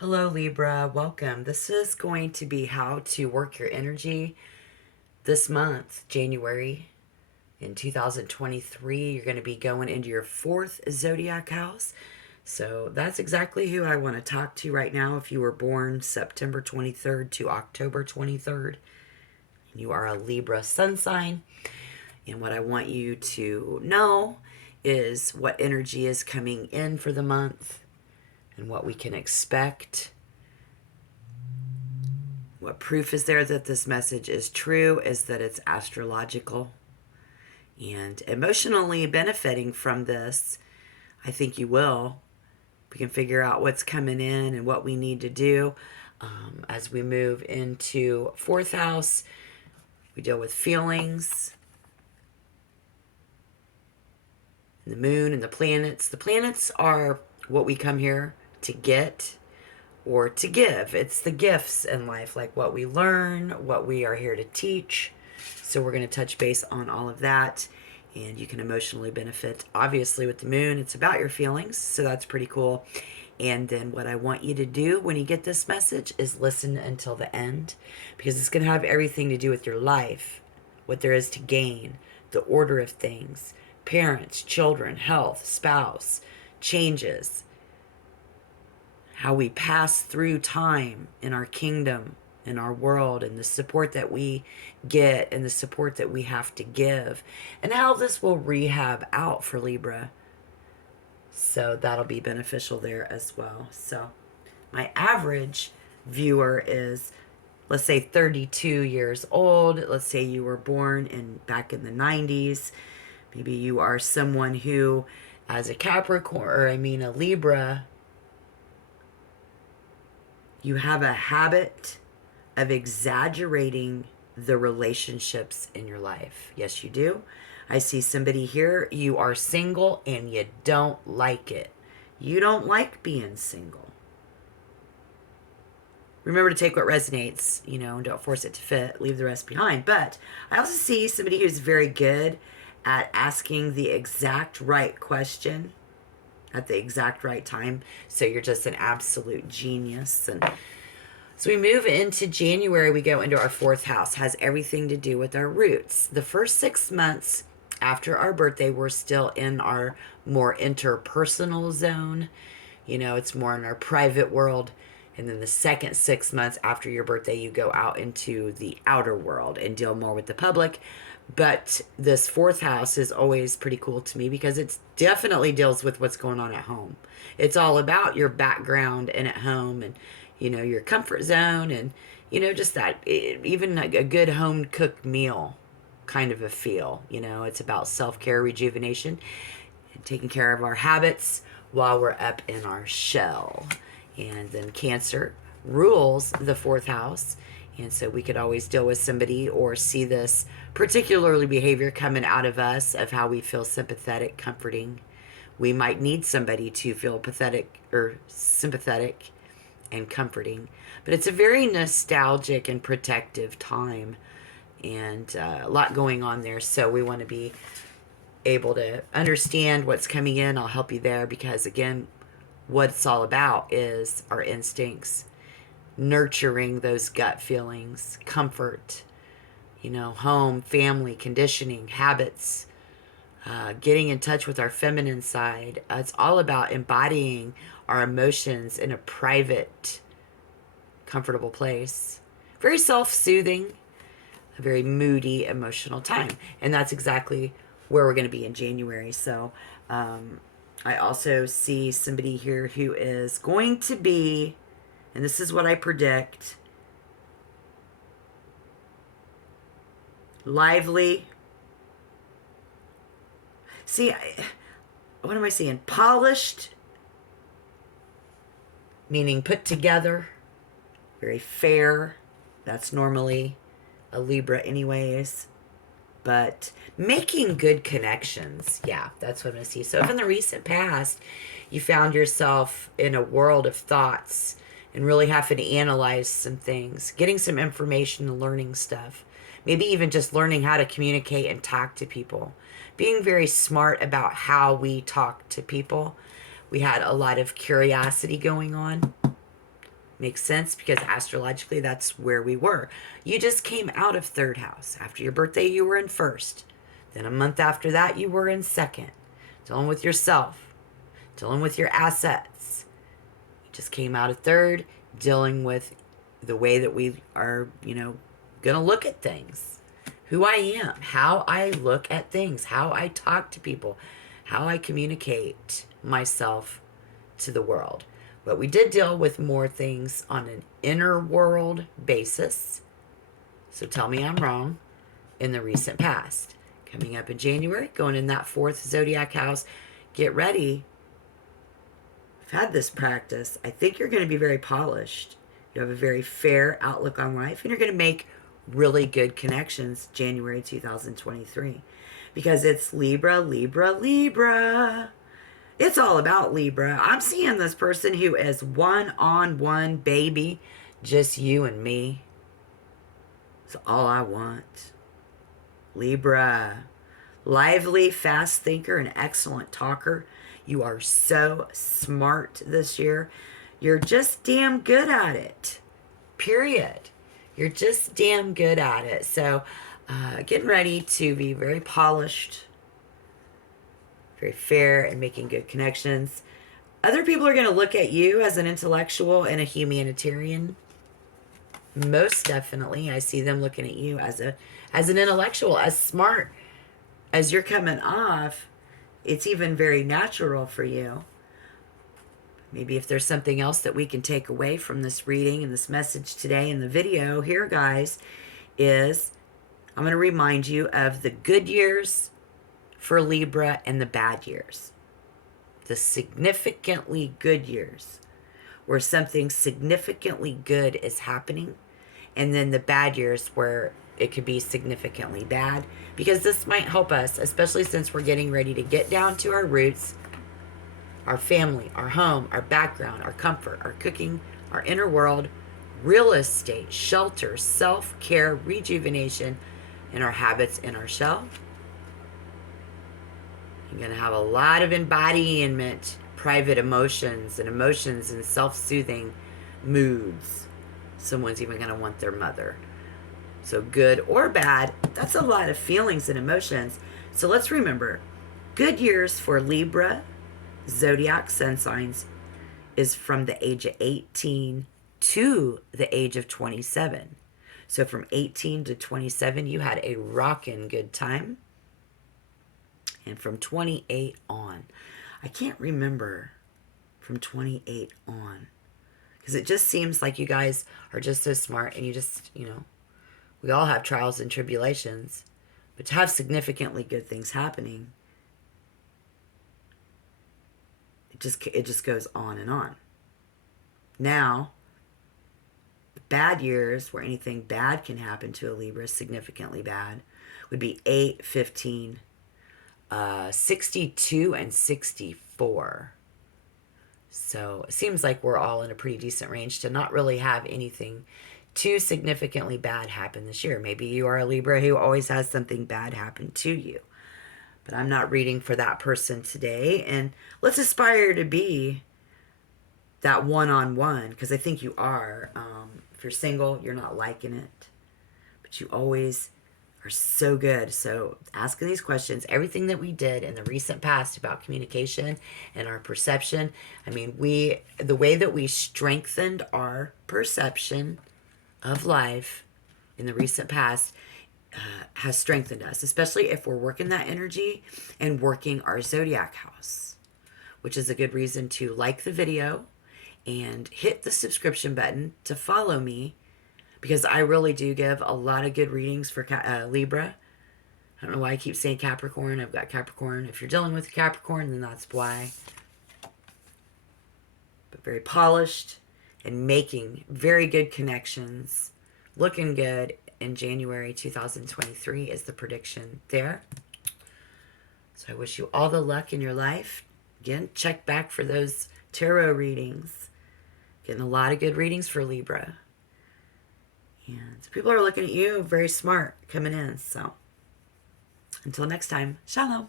Hello, Libra. Welcome. This is going to be how to work your energy this month, January in 2023. You're going to be going into your fourth Zodiac house. So that's exactly who I want to talk to right now. If you were born September 23rd to October 23rd, you are a Libra sun sign. And what I want you to know is what energy is coming in for the month and what we can expect. What proof is there that this message is true is that it's astrological. And emotionally benefiting from this, I think you will. We can figure out what's coming in and what we need to do as we move into fourth house. We deal with feelings, the moon and the planets. The planets are what we come here to get or to give. It's the gifts in life, like what we learn, what we are here to teach. So we're going to touch base on all of that. And you can emotionally benefit, obviously, with the moon. It's about your feelings. So that's pretty cool. And then what I want you to do when you get this message is listen until the end, because it's going to have everything to do with your life, what there is to gain, the order of things, parents, children, health, spouse, changes, how we pass through time in our kingdom, in our world, and the support that we get and the support that we have to give, and how this will rehab out for Libra. So that'll be beneficial there as well. So my average viewer is, let's say, 32 years old. Let's say you were born back in the 90s. Maybe you are someone who, as a Capricorn, or a Libra, you have a habit of exaggerating the relationships in your life. Yes, you do. I see somebody here, you are single and you don't like it. You don't like being single. Remember to take what resonates, and don't force it to fit. Leave the rest behind. But I also see somebody who's very good at asking the exact right question at the exact right time. So you're just an absolute genius. And so we move into January, we go into our fourth house. Has everything to do with our roots. The first 6 months after our birthday, we're still in our more interpersonal zone. It's more in our private world. And then the second 6 months after your birthday, you go out into the outer world and deal more with the public. But this fourth house is always pretty cool to me because it definitely deals with what's going on at home. It's all about your background and at home, and your comfort zone, and just that, even a good home cooked meal kind of a feel. It's about self-care, rejuvenation, and taking care of our habits while we're up in our shell. And then Cancer rules the fourth house. And so we could always deal with somebody or see this particularly behavior coming out of us, of how we feel sympathetic, comforting. We might need somebody to feel pathetic or sympathetic and comforting. But it's a very nostalgic and protective time, and a lot going on there. So we want to be able to understand what's coming in. I'll help you there because, again, what it's all about is our instincts, nurturing those gut feelings, comfort, home, family, conditioning, habits, getting in touch with our feminine side. It's all about embodying our emotions in a private, comfortable place. Very self-soothing, a very moody, emotional time. And that's exactly where we're going to be in January. So I also see somebody here who is going to be, and this is what I predict, lively. See, what am I seeing? Polished, meaning put together, very fair. That's normally a Libra anyways. But making good connections, yeah, that's what I'm going to see. So if in the recent past you found yourself in a world of thoughts and really having to analyze some things, getting some information and learning stuff, maybe even just learning how to communicate and talk to people, being very smart about how we talk to people. We had a lot of curiosity going on. Makes sense because astrologically that's where we were. You just came out of third house. After your birthday, you were in first. Then a month after that, you were in second. Dealing with yourself, dealing with your assets. You just came out of third, dealing with the way that we are, going to look at things. Who I am, how I look at things, how I talk to people, how I communicate myself to the world. But we did deal with more things on an inner world basis. So tell me I'm wrong in the recent past. Coming up in January, going in that 4th Zodiac house. Get ready. I've had this practice. I think you're going to be very polished. You have a very fair outlook on life, and you're going to make really good connections January 2023. Because it's Libra, Libra, Libra. It's all about Libra. I'm seeing this person who is one-on-one, baby. Just you and me. It's all I want. Libra. Lively, fast thinker, and excellent talker. You are so smart this year. You're just damn good at it. Period. You're just damn good at it. So getting ready to be very polished, very fair, and making good connections. Other people are going to look at you as an intellectual and a humanitarian. Most definitely, I see them looking at you as an intellectual, as smart as you're coming off. It's even very natural for you. Maybe if there's something else that we can take away from this reading and this message today in the video here, guys, is I'm going to remind you of the good years for Libra and the bad years. The significantly good years, where something significantly good is happening, and then the bad years where it could be significantly bad, because this might help us, especially since we're getting ready to get down to our roots, our family, our home, our background, our comfort, our cooking, our inner world, real estate, shelter, self-care, rejuvenation, and our habits in our shell. You're going to have a lot of embodiment, private emotions and self-soothing moods. Someone's even going to want their mother. So good or bad, that's a lot of feelings and emotions. So let's remember, good years for Libra, Zodiac sun signs, is from the age of 18 to the age of 27. So from 18 to 27, you had a rockin' good time. And from 28 on, I can't remember from 28 on, because it just seems like you guys are just so smart, and you just, we all have trials and tribulations, but to have significantly good things happening, it just goes on and on. Now, the bad years where anything bad can happen to a Libra, significantly bad, would be 8, 15, 62, and 64. So it seems like we're all in a pretty decent range to not really have anything too significantly bad happen this year. Maybe you are a Libra who always has something bad happen to you. But I'm not reading for that person today. And let's aspire to be that one-on-one, because I think you are. If you're single, you're not liking it. But you always are so good. So asking these questions, everything that we did in the recent past about communication and our perception, I mean, the way that we strengthened our perception of life in the recent past has strengthened us, especially if we're working that energy and working our Zodiac house, which is a good reason to like the video and hit the subscription button to follow me, because I really do give a lot of good readings for Libra. I don't know why I keep saying Capricorn. I've got Capricorn. If you're dealing with Capricorn, then that's why. But very polished and making very good connections. Looking good in January 2023 is the prediction there. So I wish you all the luck in your life. Again, check back for those tarot readings. Getting a lot of good readings for Libra. And people are looking at you very smart coming in. So until next time, shalom.